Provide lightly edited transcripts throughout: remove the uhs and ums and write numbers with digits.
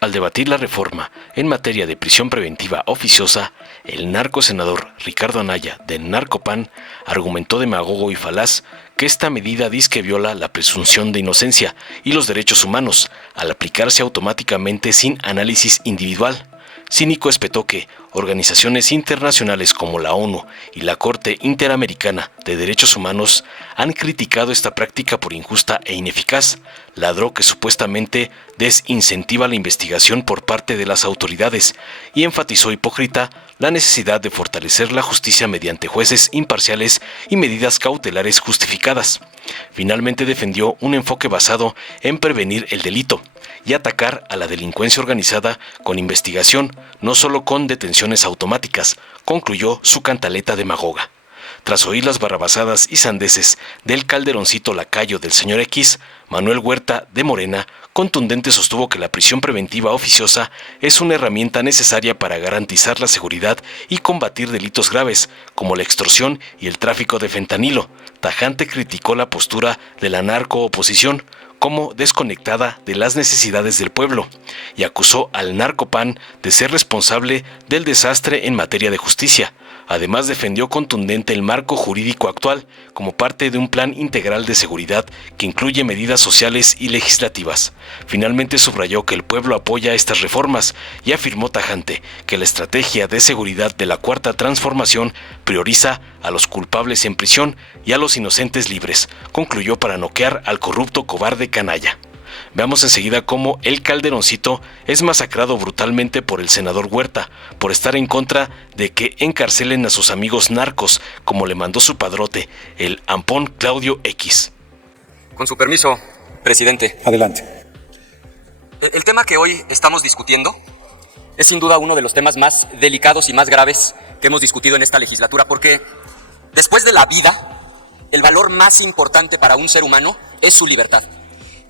Al debatir la reforma en materia de prisión preventiva oficiosa, el narcosenador Ricardo Anaya, del Narcopan, argumentó demagogo y falaz que esta medida disque viola la presunción de inocencia y los derechos humanos, al aplicarse automáticamente sin análisis individual. Cínico espetó que organizaciones internacionales como la ONU y la Corte Interamericana de Derechos Humanos han criticado esta práctica por injusta e ineficaz. Ladró que supuestamente desincentiva la investigación por parte de las autoridades y enfatizó hipócrita la necesidad de fortalecer la justicia mediante jueces imparciales y medidas cautelares justificadas. Finalmente defendió un enfoque basado en prevenir el delito y atacar a la delincuencia organizada con investigación, no solo con detenciones automáticas, concluyó su cantaleta demagoga. Tras oír las barrabasadas y sandeces del calderoncito lacayo del señor X, Manuel Huerta de Morena contundente sostuvo que la prisión preventiva oficiosa es una herramienta necesaria para garantizar la seguridad y combatir delitos graves, como la extorsión y el tráfico de fentanilo. Tajante criticó la postura de la narcooposición como desconectada de las necesidades del pueblo y acusó al Narcopan de ser responsable del desastre en materia de justicia. Además, defendió contundente el marco jurídico actual como parte de un plan integral de seguridad que incluye medidas sociales y legislativas. Finalmente subrayó que el pueblo apoya estas reformas y afirmó tajante que la estrategia de seguridad de la Cuarta Transformación prioriza a los culpables en prisión y a los inocentes libres. Concluyó para noquear al corrupto cobarde canalla. Veamos enseguida cómo el calderoncito es masacrado brutalmente por el senador Huerta, por estar en contra de que encarcelen a sus amigos narcos, como le mandó su padrote, el ampón Claudio X. Con su permiso, presidente. Adelante. El tema que hoy estamos discutiendo es sin duda uno de los temas más delicados y más graves que hemos discutido en esta legislatura, porque después de la vida, el valor más importante para un ser humano es su libertad.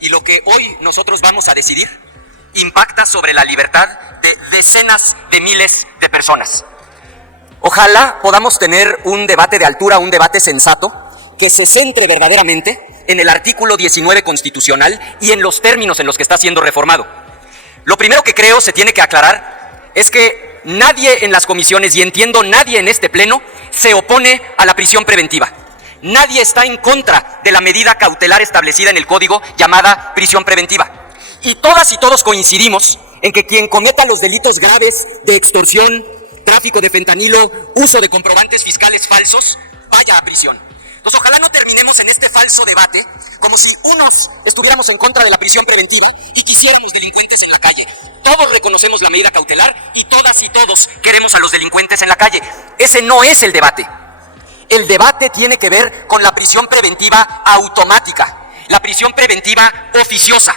Y lo que hoy nosotros vamos a decidir impacta sobre la libertad de decenas de miles de personas. Ojalá podamos tener un debate de altura, un debate sensato, que se centre verdaderamente en el artículo 19 constitucional y en los términos en los que está siendo reformado. Lo primero que creo se tiene que aclarar es que nadie en las comisiones, y entiendo nadie en este pleno, se opone a la prisión preventiva. Nadie está en contra de la medida cautelar establecida en el Código llamada prisión preventiva. Y todas y todos coincidimos en que quien cometa los delitos graves de extorsión, tráfico de fentanilo, uso de comprobantes fiscales falsos, vaya a prisión. Entonces, ojalá no terminemos en este falso debate como si unos estuviéramos en contra de la prisión preventiva y quisiéramos delincuentes en la calle. Todos reconocemos la medida cautelar y todas y todos queremos a los delincuentes en la calle. Ese no es el debate. El debate tiene que ver con la prisión preventiva automática, la prisión preventiva oficiosa.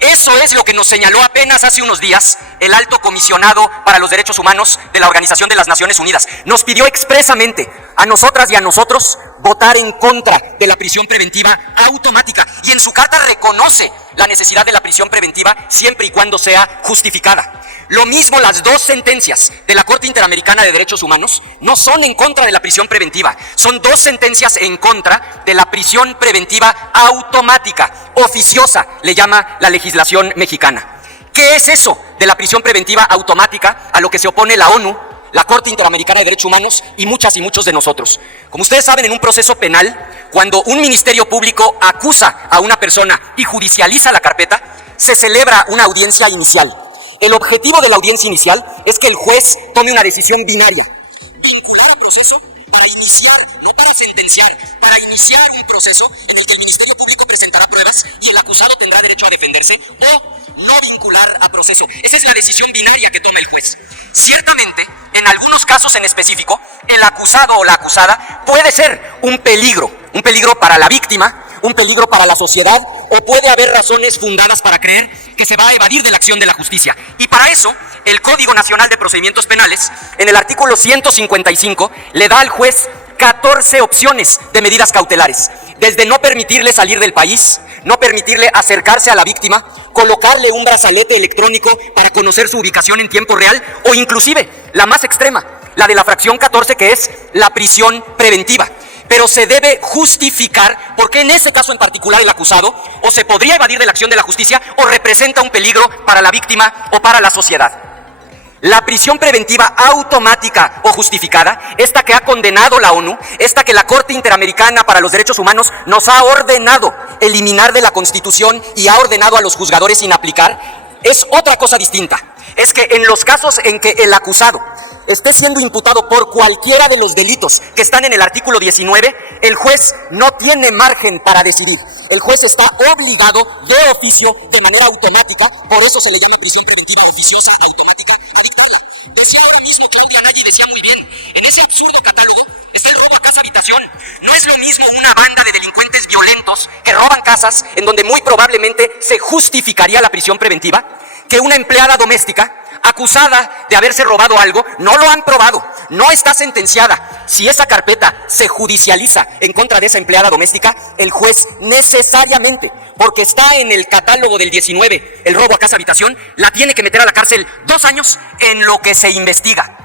Eso es lo que nos señaló apenas hace unos días el Alto Comisionado para los Derechos Humanos de la Organización de las Naciones Unidas. Nos pidió expresamente a nosotras y a nosotros votar en contra de la prisión preventiva automática, y en su carta reconoce la necesidad de la prisión preventiva siempre y cuando sea justificada. Lo mismo, las dos sentencias de la Corte Interamericana de Derechos Humanos no son en contra de la prisión preventiva, son dos sentencias en contra de la prisión preventiva automática, oficiosa, le llama la legislación mexicana. ¿Qué es eso de la prisión preventiva automática a lo que se opone la ONU, la Corte Interamericana de Derechos Humanos y muchas y muchos de nosotros? Como ustedes saben, en un proceso penal, cuando un ministerio público acusa a una persona y judicializa la carpeta, se celebra una audiencia inicial. El objetivo de la audiencia inicial es que el juez tome una decisión binaria: vincular a proceso para iniciar, no para sentenciar, para iniciar un proceso en el que el Ministerio Público presentará pruebas y el acusado tendrá derecho a defenderse, o no vincular a proceso. Esa es la decisión binaria que toma el juez. Ciertamente, en algunos casos en específico, el acusado o la acusada puede ser un peligro para la víctima, un peligro para la sociedad, o puede haber razones fundadas para creer que se va a evadir de la acción de la justicia. Y para eso, el Código Nacional de Procedimientos Penales, en el artículo 155, le da al juez 14 opciones de medidas cautelares, desde no permitirle salir del país, no permitirle acercarse a la víctima, colocarle un brazalete electrónico para conocer su ubicación en tiempo real, o inclusive, la más extrema, la de la fracción 14, que es la prisión preventiva. pero se debe justificar porque en ese caso en particular el acusado o se podría evadir de la acción de la justicia o representa un peligro para la víctima o para la sociedad. La prisión preventiva automática o justificada, esta que ha condenado la ONU, esta que la Corte Interamericana para los Derechos Humanos nos ha ordenado eliminar de la Constitución y ha ordenado a los juzgadores inaplicar, es otra cosa distinta. Es que en los casos en que el acusado esté siendo imputado por cualquiera de los delitos que están en el artículo 19, el juez no tiene margen para decidir. El juez está obligado de oficio, de manera automática, por eso se le llama prisión preventiva oficiosa automática, a dictarla. Decía ahora mismo Claudia Anaya y decía muy bien, en ese absurdo catálogo está el robo a casa habitación. No es lo mismo una banda de delincuentes violentos que roban casas, en donde muy probablemente se justificaría la prisión preventiva, que una empleada doméstica acusada de haberse robado algo, no lo han probado, no está sentenciada. Si esa carpeta se judicializa en contra de esa empleada doméstica, el juez necesariamente, porque está en el catálogo del 19, el robo a casa habitación, la tiene que meter a la cárcel 2 años en lo que se investiga.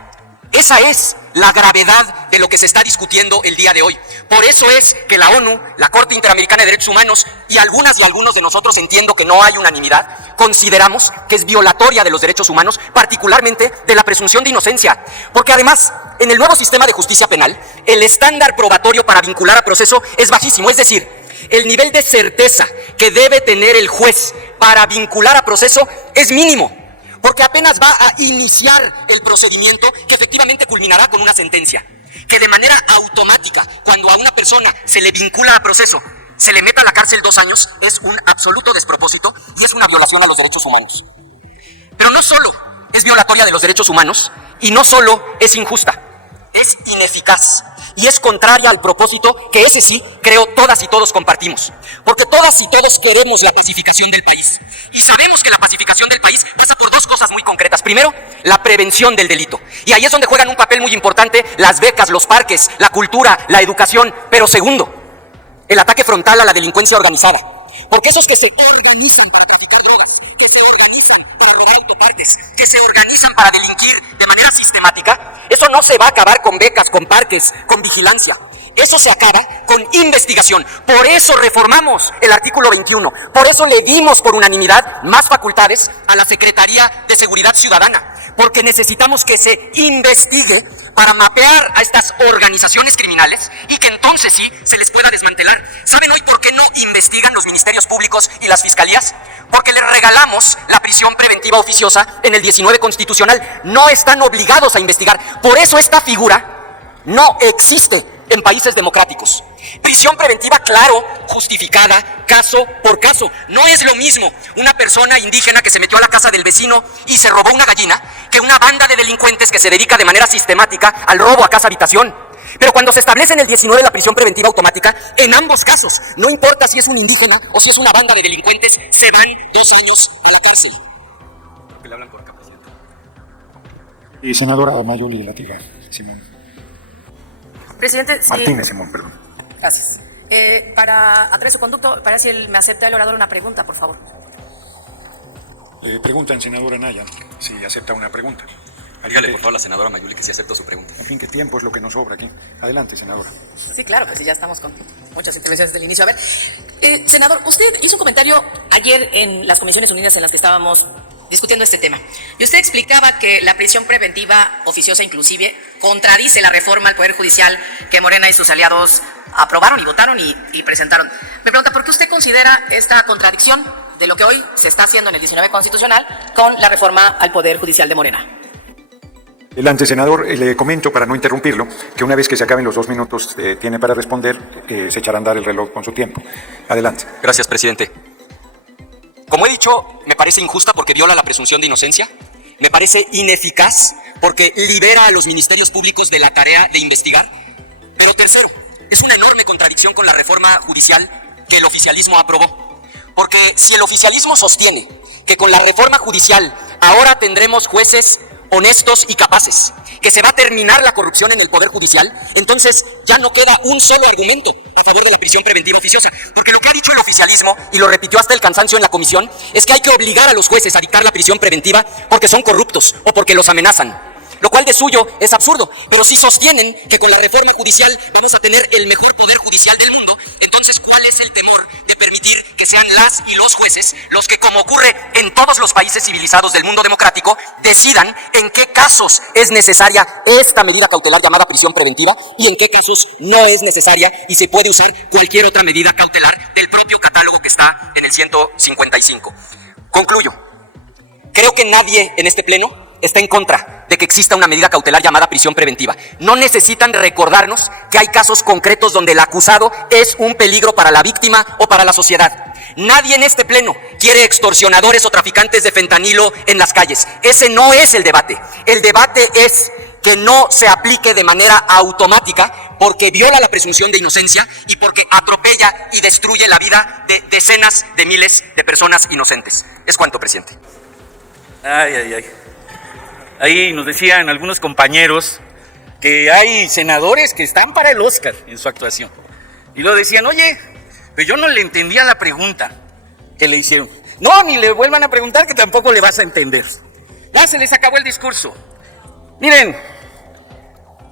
Esa es la gravedad de lo que se está discutiendo el día de hoy. Por eso es que la ONU, la Corte Interamericana de Derechos Humanos y algunas y algunos de nosotros, entiendo que no hay unanimidad, consideramos que es violatoria de los derechos humanos, particularmente de la presunción de inocencia. Porque además, en el nuevo sistema de justicia penal, el estándar probatorio para vincular a proceso es bajísimo, es decir, el nivel de certeza que debe tener el juez para vincular a proceso es mínimo, porque apenas va a iniciar el procedimiento que efectivamente culminará con una sentencia. Que de manera automática, cuando a una persona se le vincula a proceso, se le meta a la cárcel 2 años, es un absoluto despropósito y es una violación a los derechos humanos. Pero no solo es violatoria de los derechos humanos y no solo es injusta, es ineficaz y es contraria al propósito que ese sí, creo, todas y todos compartimos. Porque todas y todos queremos la pacificación del país. Y sabemos que la pacificación del país pasa por 2 cosas muy concretas. Primero, la prevención del delito. Y ahí es donde juegan un papel muy importante las becas, los parques, la cultura, la educación. Pero segundo, el ataque frontal a la delincuencia organizada. Porque esos que se organizan para traficar drogas, que se organizan para robar autopartes, que se organizan para delinquir de manera sistemática, eso no se va a acabar con becas, con parques, con vigilancia. Eso se acaba con investigación. Por eso reformamos el artículo 21. Por eso le dimos por unanimidad más facultades a la Secretaría de Seguridad Ciudadana. Porque necesitamos que se investigue para mapear a estas organizaciones criminales y que entonces sí se les pueda desmantelar. ¿Saben hoy por qué no investigan los ministerios públicos y las fiscalías? Porque les regalamos la prisión preventiva oficiosa en el 19 constitucional. No están obligados a investigar. Por eso esta figura no existe en países democráticos. Prisión preventiva, claro, justificada, caso por caso. No es lo mismo una persona indígena que se metió a la casa del vecino y se robó una gallina que una banda de delincuentes que se dedica de manera sistemática al robo a casa habitación. Pero cuando se establece en el 19 la prisión preventiva automática, en ambos casos, no importa si es un indígena o si es una banda de delincuentes, se van 2 años a la cárcel. Le hablan por capacidad. Y senadora Mayoli Latiga, Simón. Presidente, Martínez Simón, perdón. Gracias. Para a través de su conducto, para si él me acepta el orador una pregunta, por favor. Preguntan, senadora Anaya, si acepta una pregunta. Dígale por favor a la senadora Mayuli que sí acepto su pregunta. En fin, que tiempo es lo que nos sobra aquí. Adelante, senadora. Sí, claro, pues ya estamos con muchas intervenciones desde el inicio. A ver, senador, usted hizo un comentario ayer en las Comisiones Unidas en las que estábamos discutiendo este tema. Y usted explicaba que la prisión preventiva oficiosa inclusive contradice la reforma al Poder Judicial que Morena y sus aliados aprobaron y votaron y presentaron. Me pregunta, ¿por qué usted considera esta contradicción de lo que hoy se está haciendo en el 19 constitucional con la reforma al Poder Judicial de Morena? Adelante, senador. Le comento, para no interrumpirlo, que una vez que se acaben los 2 minutos que tiene para responder, se echará a andar el reloj con su tiempo. Adelante. Gracias, presidente. Como he dicho, me parece injusta porque viola la presunción de inocencia. Me parece ineficaz porque libera a los ministerios públicos de la tarea de investigar. Pero tercero, es una enorme contradicción con la reforma judicial que el oficialismo aprobó. Porque si el oficialismo sostiene que con la reforma judicial ahora tendremos jueces honestos y capaces, que se va a terminar la corrupción en el Poder Judicial, entonces ya no queda un solo argumento a favor de la prisión preventiva oficiosa, porque lo que ha dicho el oficialismo, y lo repitió hasta el cansancio en la comisión, es que hay que obligar a los jueces a dictar la prisión preventiva porque son corruptos o porque los amenazan. lo cual de suyo es absurdo. Pero si sostienen que con la reforma judicial vamos a tener el mejor poder judicial del mundo, entonces ¿cuál es el temor de permitir que sean las y los jueces los que, como ocurre en todos los países civilizados del mundo democrático, decidan en qué casos es necesaria esta medida cautelar llamada prisión preventiva y en qué casos no es necesaria y se puede usar cualquier otra medida cautelar del propio catálogo que está en el 155? Concluyo. Creo que nadie en este pleno está en contra de que exista una medida cautelar llamada prisión preventiva. No necesitan recordarnos que hay casos concretos donde el acusado es un peligro para la víctima o para la sociedad. Nadie en este pleno quiere extorsionadores o traficantes de fentanilo en las calles. Ese no es el debate. El debate es que no se aplique de manera automática porque viola la presunción de inocencia y porque atropella y destruye la vida de decenas de miles de personas inocentes. Es cuanto, presidente. Ay. Ahí nos decían algunos compañeros que hay senadores que están para el Oscar en su actuación. Y lo decían, oye, pero yo no le entendía la pregunta que le hicieron. No, ni le vuelvan a preguntar que tampoco le vas a entender. Ya se les acabó el discurso. Miren,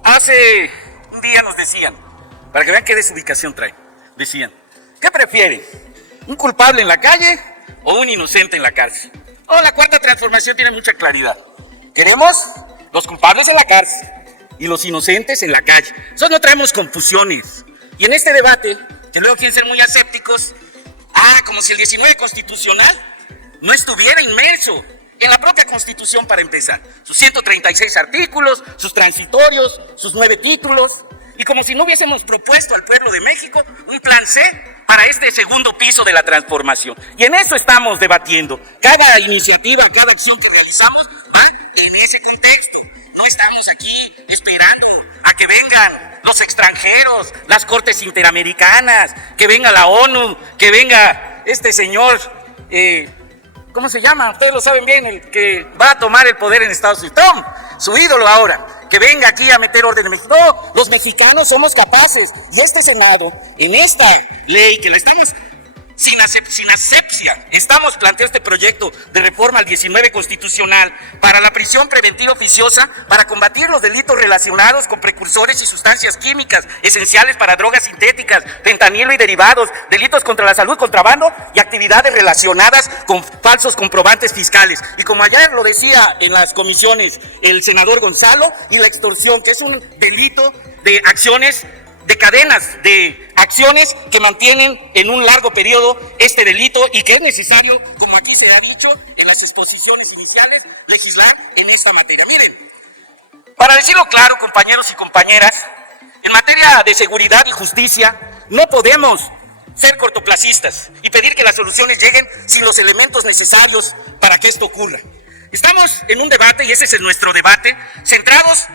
hace un día nos decían, para que vean qué desubicación traen, decían, ¿qué prefieren? ¿Un culpable en la calle o un inocente en la cárcel? Oh, la cuarta transformación tiene mucha claridad. Queremos los culpables en la cárcel y los inocentes en la calle. Nosotros no traemos confusiones. Y en este debate, que luego quieren ser muy asépticos, como si el 19 constitucional no estuviera inmerso en la propia Constitución para empezar. Sus 136 artículos, sus transitorios, sus 9 títulos, y como si no hubiésemos propuesto al pueblo de México un plan C para este segundo piso de la transformación. Y en eso estamos debatiendo. Cada iniciativa, cada acción que realizamos va en ese contexto. No estamos aquí esperando a que vengan los extranjeros, las cortes interamericanas, que venga la ONU, que venga este señor, ¿cómo se llama? Ustedes lo saben bien, el que va a tomar el poder en Estados Unidos, Trump, su ídolo ahora, que venga aquí a meter orden en México. No, los mexicanos somos capaces, y este Senado, en esta ley que le estamos sin asepsia, estamos planteando este proyecto de reforma al 19 constitucional para la prisión preventiva oficiosa para combatir los delitos relacionados con precursores y sustancias químicas esenciales para drogas sintéticas, fentanilo y derivados, delitos contra la salud, contrabando y actividades relacionadas con falsos comprobantes fiscales. Y como ayer lo decía en las comisiones el senador Gonzalo, y la extorsión, que es un delito de acciones, de cadenas de acciones que mantienen en un largo periodo este delito y que es necesario, como aquí se ha dicho en las exposiciones iniciales, legislar en esta materia. Miren, para decirlo claro, compañeros y compañeras, en materia de seguridad y justicia no podemos ser cortoplacistas y pedir que las soluciones lleguen sin los elementos necesarios para que esto ocurra. Estamos en un debate, y ese es nuestro debate, centrados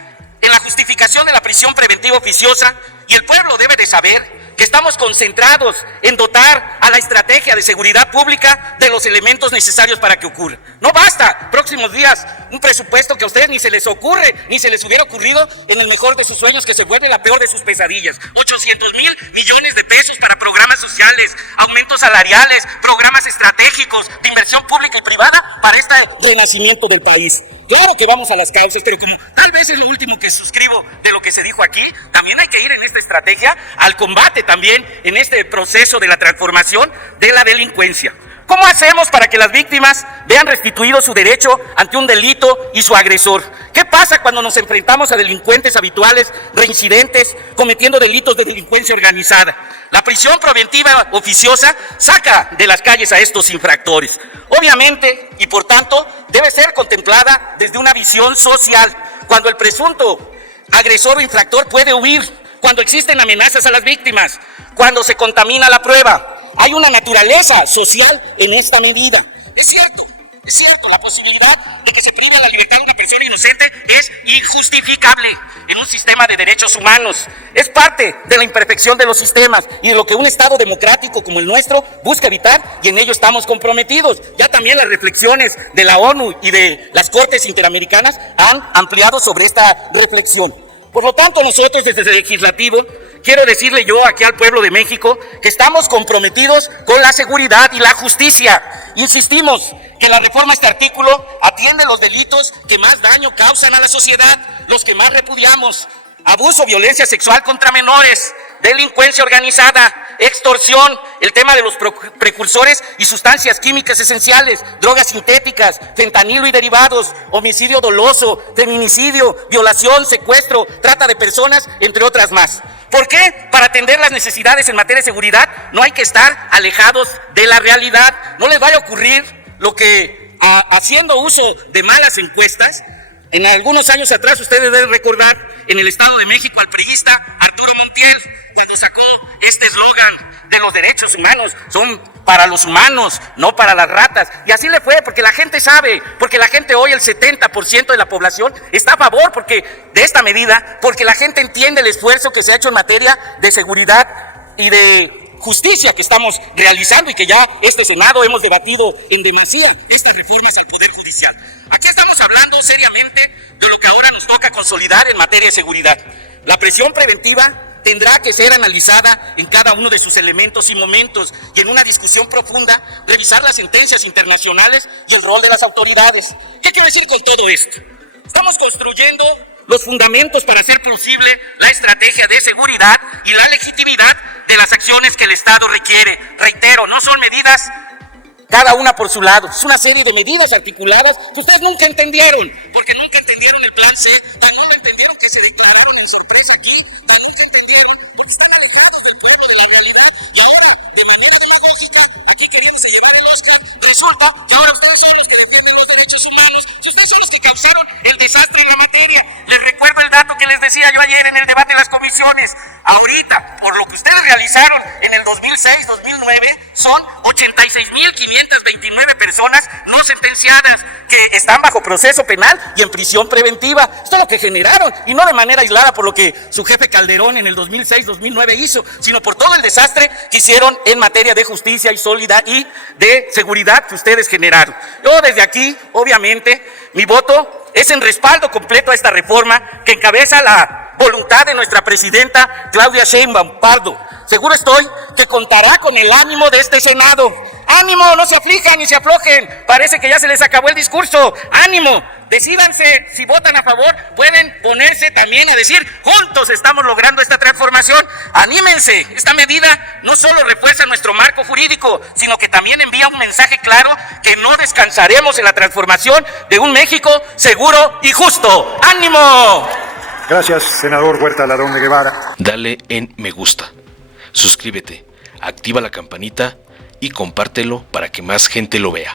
en la justificación de la prisión preventiva oficiosa, y el pueblo debe de saber que estamos concentrados en dotar a la estrategia de seguridad pública de los elementos necesarios para que ocurra. No basta, próximos días, un presupuesto que a ustedes ni se les ocurre, ni se les hubiera ocurrido en el mejor de sus sueños, que se vuelve la peor de sus pesadillas. 800,000 millones de pesos para programas sociales, aumentos salariales, programas estratégicos de inversión pública y privada para este renacimiento del país. Claro que vamos a las causas, pero como tal vez es lo último que suscribo de lo que se dijo aquí, también hay que ir en esta estrategia al combate también en este proceso de la transformación de la delincuencia. ¿Cómo hacemos para que las víctimas vean restituido su derecho ante un delito y su agresor? ¿Qué pasa cuando nos enfrentamos a delincuentes habituales, reincidentes, cometiendo delitos de delincuencia organizada? La prisión preventiva oficiosa saca de las calles a estos infractores. Obviamente, y por tanto, debe ser contemplada desde una visión social. Cuando el presunto agresor o infractor puede huir, cuando existen amenazas a las víctimas, cuando se contamina la prueba. Hay una naturaleza social en esta medida. Es cierto, la posibilidad de que se prive la libertad de una persona inocente es injustificable en un sistema de derechos humanos. Es parte de la imperfección de los sistemas y de lo que un Estado democrático como el nuestro busca evitar, y en ello estamos comprometidos. Ya también las reflexiones de la ONU y de las Cortes Interamericanas han ampliado sobre esta reflexión. Por lo tanto, nosotros desde el Legislativo quiero decirle yo aquí al pueblo de México que estamos comprometidos con la seguridad y la justicia. Insistimos que la reforma a este artículo atiende los delitos que más daño causan a la sociedad, los que más repudiamos: abuso, violencia sexual contra menores, delincuencia organizada, extorsión, el tema de los precursores y sustancias químicas esenciales, drogas sintéticas, fentanilo y derivados, homicidio doloso, feminicidio, violación, secuestro, trata de personas, entre otras más. ¿Por qué? Para atender las necesidades en materia de seguridad no hay que estar alejados de la realidad. No les vaya a ocurrir lo que, haciendo uso de malas encuestas, en algunos años atrás, ustedes deben recordar, en el Estado de México, al priista Arturo Montiel, cuando sacó este eslogan de los derechos humanos, son para los humanos, no para las ratas. Y así le fue, porque la gente sabe, porque la gente hoy, el 70% de la población está a favor de esta medida, porque la gente entiende el esfuerzo que se ha hecho en materia de seguridad y de justicia que estamos realizando y que ya este Senado hemos debatido en demasía estas reformas al Poder Judicial. Aquí estamos hablando seriamente de lo que ahora nos toca consolidar en materia de seguridad. La prisión preventiva tendrá que ser analizada en cada uno de sus elementos y momentos y en una discusión profunda revisar las sentencias internacionales y el rol de las autoridades. ¿Qué quiero decir con todo esto? Estamos construyendo los fundamentos para hacer posible la estrategia de seguridad y la legitimidad de las acciones que el Estado requiere. Reitero, no son medidas cada una por su lado, es una serie de medidas articuladas que ustedes nunca entendieron, porque nunca entendieron el plan C, tan nunca entendieron que se declararon en sorpresa aquí, tan nunca entendieron porque están alejados del pueblo, de la realidad, y ahora, de manera demagógica, aquí queriéndose llevar el Oscar, resulta que ahora ustedes son los que defienden los derechos humanos, y ustedes son los que causaron el desastre en la materia. Les recuerdo el dato que les decía yo ayer en el debate de las comisiones. Ahorita, por lo que ustedes realizaron en el 2006-2009, son 86.529 personas no sentenciadas que están bajo proceso penal y en prisión preventiva. Esto es lo que generaron, y no de manera aislada por lo que su jefe Calderón en el 2006-2009 hizo, sino por todo el desastre que hicieron en materia de justicia y sólida y de seguridad que ustedes generaron. Yo desde aquí, obviamente, mi voto es en respaldo completo a esta reforma que encabeza la voluntad de nuestra presidenta Claudia Sheinbaum Pardo. Seguro estoy que contará con el ánimo de este Senado. ¡Ánimo! No se aflijan ni se aflojen. Parece que ya se les acabó el discurso. ¡Ánimo! Decídanse, si votan a favor, pueden ponerse también a decir, juntos estamos logrando esta transformación. ¡Anímense! Esta medida no solo refuerza nuestro marco jurídico, sino que también envía un mensaje claro que no descansaremos en la transformación de un México seguro y justo. ¡Ánimo! Gracias, senador Huerta Ladrón de Guevara. Dale en me gusta, suscríbete, activa la campanita y compártelo para que más gente lo vea.